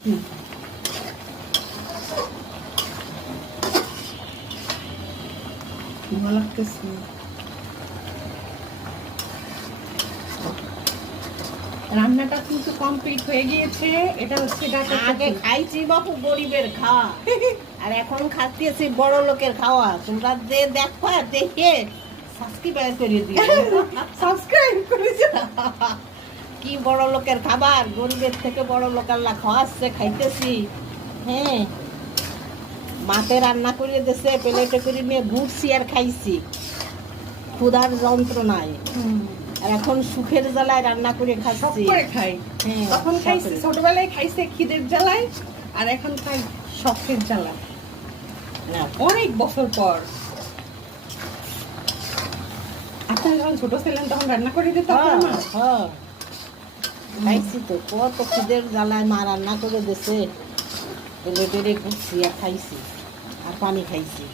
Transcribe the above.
ভালো লাগতেছে। রান্নাটা কিন্তু কমপ্লিট হয়ে গিয়েছে। এটা হচ্ছে আগে খাইছি বাপু গরিবের খাওয়া, আর এখন খাচ্ছি বড় লোকের খাওয়া। তোমরা যে দেখো দেখে সাবস্ক্রাইব করে দিও। সাবস্ক্রাইব করেছে। কি বড় লোকের খাবার, গরিবের থেকে বড় লোকেরলা খাওয়াচ্ছে, খাইতেছি। হ্যাঁ, মাতে রান্না করে দিয়েছে, প্লেটে করে নিয়ে ঘুরছি আর খাইছি ক্ষুধার যন্ত্রণায়। আর এখন সুখের জ্বালায় রান্না করে সব খাচ্ছি। করে খাই। হ্যাঁ, তখন খাইছি ছোটবেলায় খাইছে খিদের জ্বালায়, আর এখন খাই শখের জ্বালা। না, অনেক বছর পর। আপনারা যখন ছোট ছিলেন তখন রান্না করে দিত আপনার মা? হ্যাঁ, খাইছি তো, কত খিদের জ্বালায় মা রান্না করে দিয়েছে, পেলে পেরে ঘুরছি আর খাইছি আর পানি খাইছি।